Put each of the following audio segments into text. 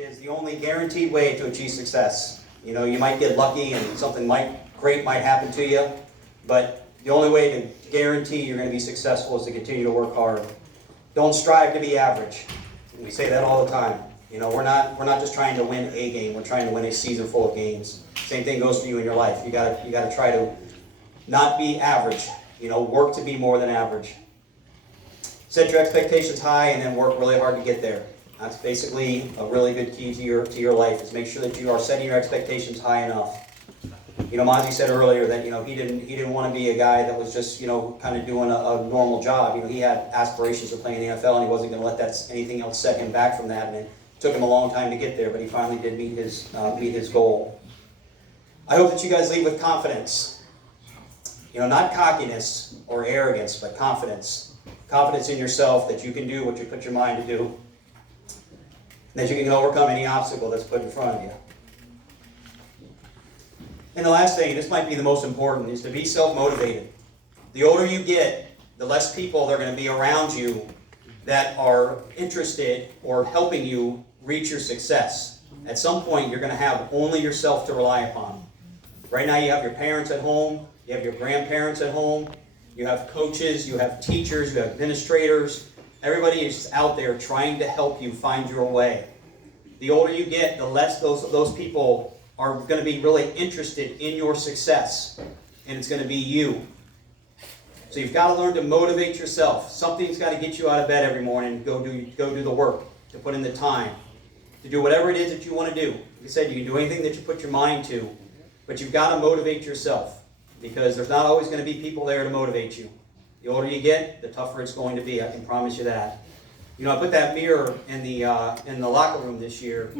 is the only guaranteed way to achieve success. You know, you might get lucky and something great might happen to you, but the only way to guarantee you're going to be successful is to continue to work hard. Don't strive to be average. We say that all the time. You know, we're not just trying to win a game. We're trying to win a season full of games. Same thing goes for you in your life. You gotta try to not be average. You know, work to be more than average. Set your expectations high and then work really hard to get there. That's basically a really good key to your life, is make sure that you are setting your expectations high enough. You know, Mozzie said earlier that, you know, he didn't want to be a guy that was just, you know, kind of doing a normal job. You know, he had aspirations of playing in the NFL, and he wasn't going to let anything else set him back from that. And it took him a long time to get there, but he finally did meet his goal. I hope that you guys leave with confidence. You know, not cockiness or arrogance, but confidence. Confidence in yourself that you can do what you put your mind to do, and that you can overcome any obstacle that's put in front of you. And the last thing, this might be the most important, is to be self-motivated. The older you get, the less people are going to be around you that are interested or helping you reach your success. At some point, you're going to have only yourself to rely upon. Right now, you have your parents at home, you have your grandparents at home, you have coaches, you have teachers, you have administrators. Everybody is out there trying to help you find your way. The older you get, the less those people are going to be really interested in your success, and it's going to be you. So you've got to learn to motivate yourself. Something's got to get you out of bed every morning, go do the work, to put in the time, to do whatever it is that you want to do. Like I said, you can do anything that you put your mind to, but you've got to motivate yourself, because there's not always going to be people there to motivate you. The older you get, the tougher it's going to be. I can promise you that. You know, I put that mirror in the locker room this year.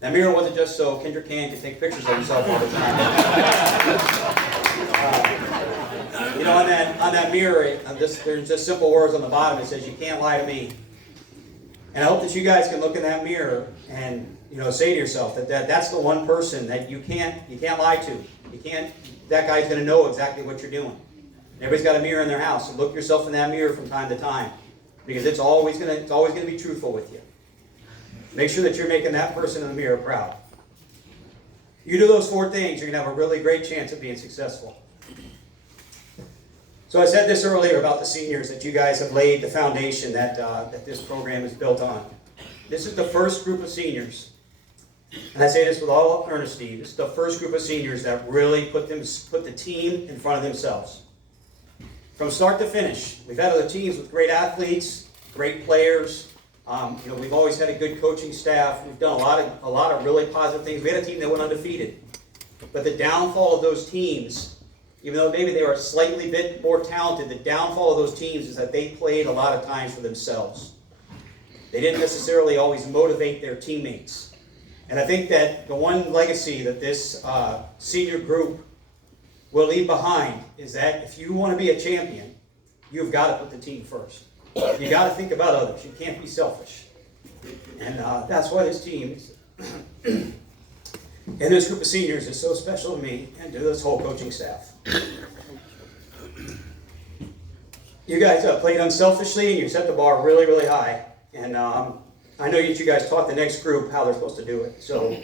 That mirror wasn't just so Kendrick Can could take pictures of himself all the time. You know, on that mirror, there's just simple words on the bottom. It says, "You can't lie to me." And I hope that you guys can look in that mirror and, you know, say to yourself that's the one person that you can't lie to. That guy's going to know exactly what you're doing. Everybody's got a mirror in their house, so look yourself in that mirror from time to time, because it's always going to be truthful with you. Make sure that you're making that person in the mirror proud. You do those 4 things, you're going to have a really great chance of being successful. So I said this earlier about the seniors, that you guys have laid the foundation that this program is built on. This is the first group of seniors, and I say this with all earnesty, this is the first group of seniors that really put the team in front of themselves. From start to finish, we've had other teams with great athletes, great players. You know, we've always had a good coaching staff. We've done a lot of really positive things. We had a team that went undefeated. But the downfall of those teams, even though maybe they were a slightly bit more talented, the downfall of those teams is that they played a lot of times for themselves. They didn't necessarily always motivate their teammates. And I think that the one legacy that this senior group will leave behind is that if you want to be a champion, you've got to put the team first. You got to think about others. You can't be selfish. And that's why this team and this group of seniors is so special to me and to this whole coaching staff. You guys played unselfishly, and you set the bar really, really high. And I know that you guys taught the next group how they're supposed to do it. So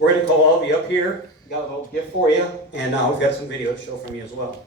we're going to call all of you up here. We got a little gift for you, and we've got some video to show from you as well.